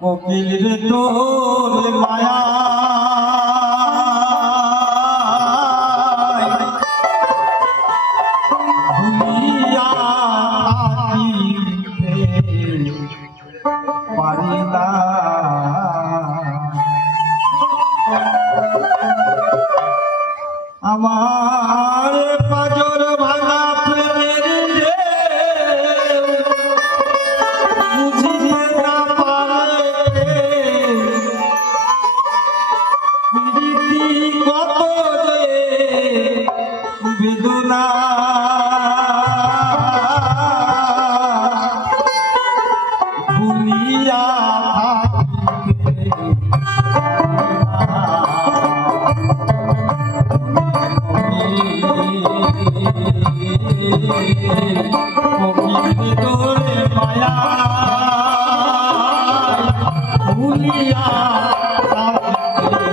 কোকিল রে তোর মায়া ভুলিয়া থাকিতে পারি না। আমার পাজর ভাঙা প্রেমের ঢেউ বুঝিতে না পারে প্রীতি কত যে বেদনা। ভুলিয়া কোকিল তোরে মায়া ভুলিয়া থাকিতে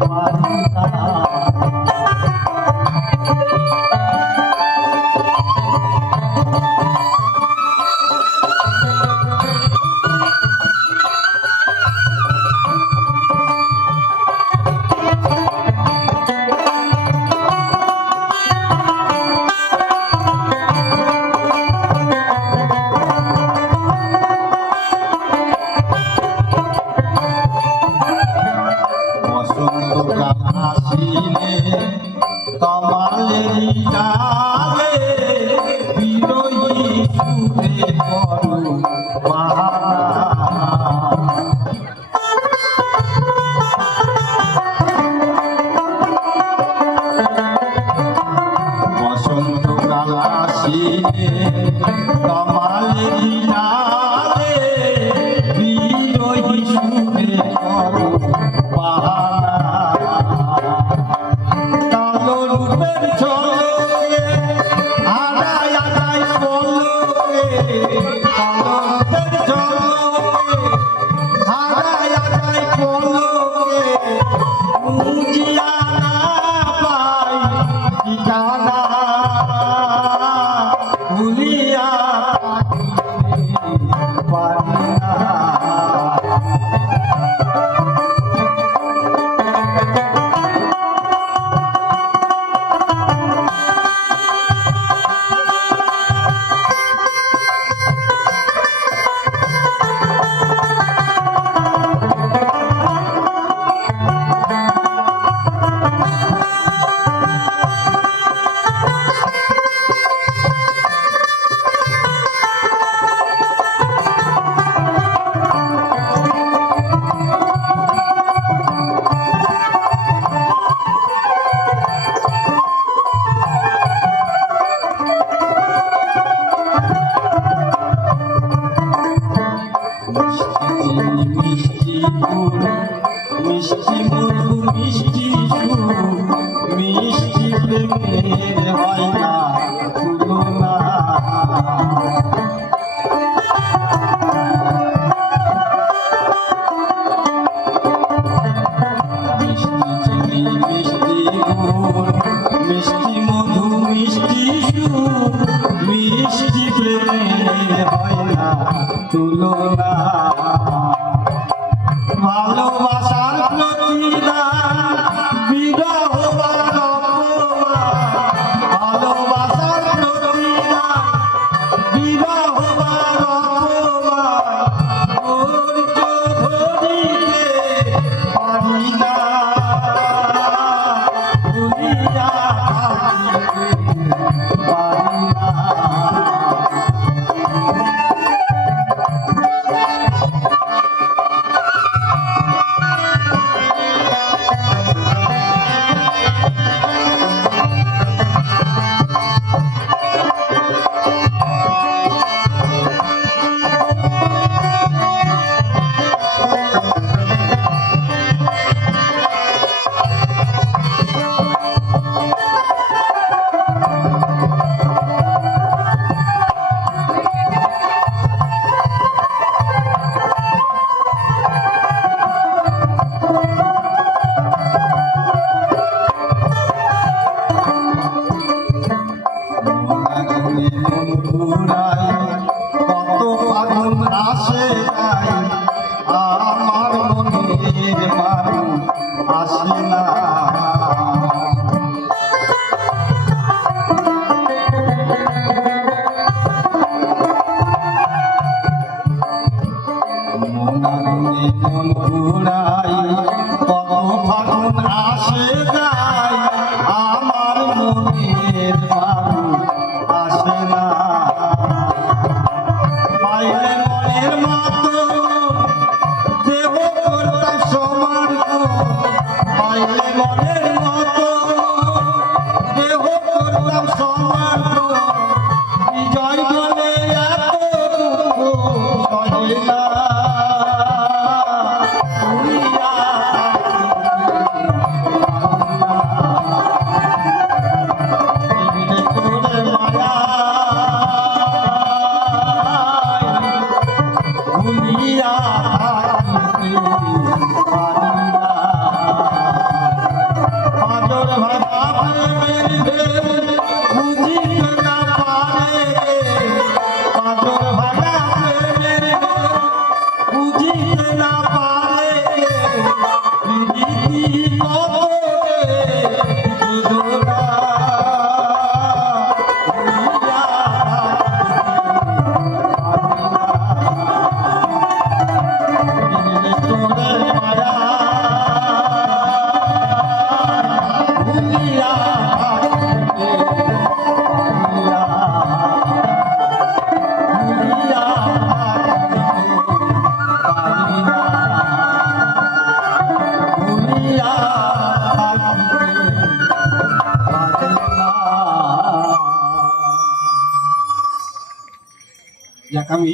পারি না। কমালেরি ডালে বিরোহী সুরে করু বসন্তকাল আসিলে কমালেরি ডালে বিরোহী সুরে করু ভুলিয়া পারি না। মিষ্টি মধু মিষ্টি সুর মিষ্টি প্রেমের হয় না তুলনা। মিষ্টি চিনি মিষ্টি গুড় মিষ্টি মধু মিষ্টি সুর মিষ্টি প্রেমের হয় না তুলনা। ভালোবাসার প্রতিদান বিরহ ভালোবাসার প্রতিদান বিরহ ধরিতে পারি না। ভুলিয়া থাকিতে পারি না। প্রেমের মানুষ আসে না পাইলে মনের মতো দেহ করতাম সমান পাইলে মনের মতো দেহ করতাম সমান বিজয় বলে এত দুঃখ সহে না Ya kami